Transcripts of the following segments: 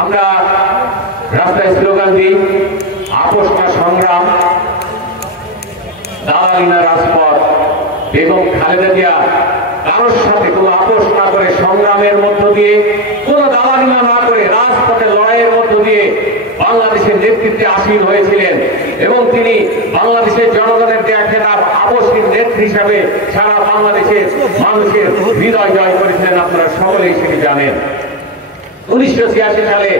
আমরা রাস্তায় স্লোগান দিই, আপোষ না সংগ্রাম, দালালি না রাজপথ। বেগম খালেদা জিয়া কারোর সাথে কোনো আপোষ না করে সংগ্রামের মধ্য দিয়ে, কোনো দালালি না করে রাজপথে লড়াইয়ের মধ্য দিয়ে বাংলাদেশের নেতৃত্বে আসীন হয়েছিলেন এবং তিনি বাংলাদেশের জনগণের দেয়া খেতাব আপোষহীন নেত্রী হিসাবে সারা বাংলাদেশের মানুষের হৃদয় জয় করেছিলেন। আপনারা সকলেই সেটি জানেন। 1986 সালে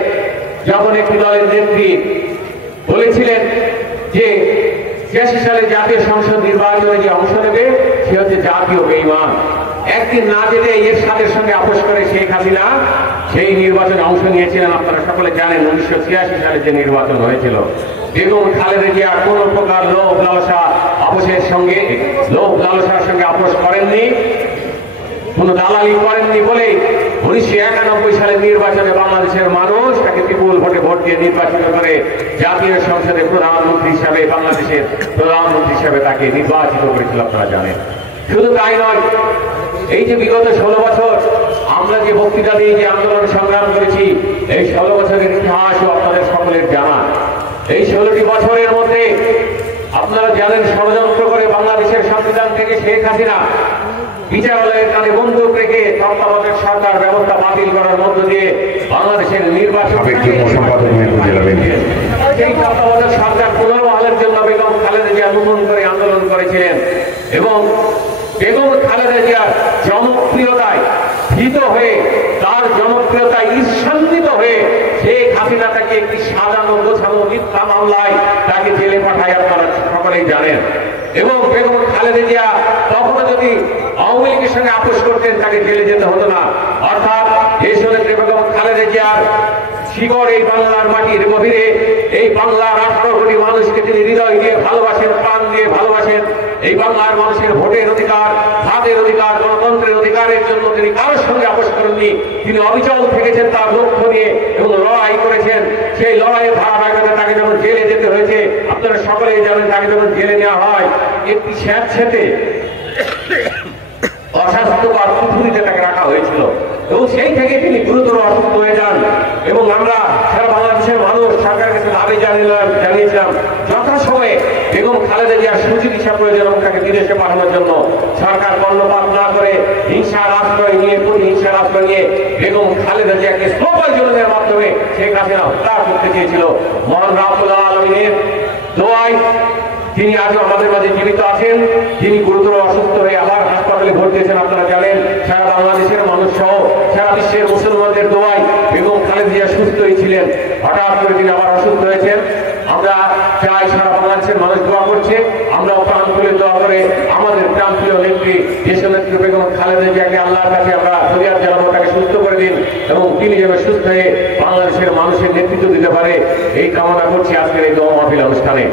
যখন একটি দলের নেত্রী বলেছিলেন যে 86 সালে জাতীয় সংসদ নির্বাচনে যে অংশ নেবে সে হচ্ছে জাতীয় বেঈমান, একদিন না যেতে এরশাদের সঙ্গে আপোষ করে শেখ হাসিনা সেই নির্বাচনে অংশ নিয়েছিলেন। আপনারা সকলে জানেন 1986 সালে যে নির্বাচন হয়েছিল। বেগম খালেদা জিয়া কোন প্রকার লোভ লালসা আপোষের সঙ্গে আপোষ করেননি, কোন দালালি করেননি বলে 1991 সালের নির্বাচনে বাংলাদেশের মানুষ তাকে বিপুল ভোটে ভোট দিয়ে নির্বাচিত করে জাতীয় সংসদে প্রধানমন্ত্রী হিসাবে, বাংলাদেশের প্রধানমন্ত্রী হিসাবে তাকে নির্বাচিত করেছিল। আপনারা জানেন। শুধু তাই নয়, এই যে বিগত 16 বছর আমরা যে বক্তৃতা দিয়ে যে আন্দোলন সংগ্রাম করেছি, এই 16 বছরের ইতিহাসও আপনাদের সকলের জানা। এই 16টি বছরের মধ্যে আপনারা জানেন ষড়যন্ত্র করে বাংলাদেশের সংবিধান থেকে শেখ হাসিনা বিচারালয়ের কানে বন্দুক রেখে তত্ত্বাবধায়ক সরকার ব্যবস্থা বাতিল করার মধ্য দিয়ে বাংলাদেশের নির্বাচন সেই তত্ত্বাবধায়ক সরকার পুনর্বহালের জন্য বেগম খালেদা জিয়া নতুন করে আন্দোলন করেছিলেন এবং বেগম খালেদা জিয়ার জনপ্রিয়তায় ভীত হয়ে, তার জনপ্রিয়তায় ঈর্ষান্বিত হয়ে শেখ হাসিনা তাকে একটি সাজানো গোছানো মিথ্যা মামলায় তাকে জেলে পাঠায়। আপনারা সকলেই জানেন। এবং বেগম খালেদা জিয়া তখনও যদি আওয়ামী লীগের সঙ্গে আপোষ করতেন তাকে জেলে যেতে হতো না। অর্থাৎ দেশনেত্রী বেগম খালেদা জিয়ার শিকড় এই বাংলার মাটির গভীরে, এই বাংলার 18 কোটি মানুষকে তিনি হৃদয় দিয়ে ভালোবাসেন, প্রাণ দিয়ে ভালোবাসেন। এই বাংলার মানুষের ভোটের অধিকার, ভাতের অধিকার, গণতন্ত্রের অধিকারের জন্য তিনি কারোর সঙ্গে আপোষ করেননি। তিনি অবিচল থেকেছেন তার লক্ষ্য নিয়ে এবং লড়াই করেছেন। সেই লড়াইয়ের ধারাবাহিকতা তাকে যখন জেলে যেতে হয়েছে, আপনারা সকলেই জানেন, তাকে যখন জেলে নেওয়া হয় একটি স্যাঁতস্যাঁতে অস্বাস্থ্যকর পুকুরিতে তাকে রাখা হয়েছিল এবং সেই থেকে তিনি গুরুতর অসুস্থ হয়ে যান। এবং আমরা সারা বাংলাদেশের মানুষ সরকারের কাছে দাবি জানিয়েছিলাম যথাসময়ে বেগম খালেদা জিয়ার সুচিকিৎসা প্রয়োজন এবং তাকে বিদেশে পাঠানোর জন্য। সরকার কর্ণপাত না করে হিংসার আশ্রয় নিয়ে, প্রতিহিংসার আশ্রয় নিয়ে বেগম খালেদা জিয়াকে স্লো পয়জনের মাধ্যমে শেখ হাসিনা হত্যা করতে চেয়েছিল। মহান রাব্বুল আলামিনের দোয়ায় তিনি আজও আমাদের মাঝে জীবিত আছেন। তিনি গুরুতর অসুস্থ হয়ে আবার হাসপাতালে ভর্তি হয়েছেন। আপনারা জানেন, সারা বাংলাদেশের মানুষ সহ সারা বিশ্বের মুসলমানদের দোয়ায় বেগম খালেদা জিয়া সুস্থই ছিলেন। হঠাৎ করে তিনি আবার অসুস্থ হয়েছেন। আমরা চাই, সারা বাংলাদেশের মানুষ দোয়া করছে, আমরাও প্রাণ খুলে দোয়া করে আমাদের প্রাণপ্রিয় নেত্রী দেশনেত্রী বেগম খালেদা জিয়াকে আল্লাহর কাছে আমরা ফরিয়াদ জানাবো, তাকে সুস্থ করে দিন এবং তিনি যেন সুস্থ হয়ে বাংলাদেশের মানুষের নেতৃত্ব দিতে পারে, এই কামনা করছি আজকের এই দোয়া মাহফিল অনুষ্ঠানে।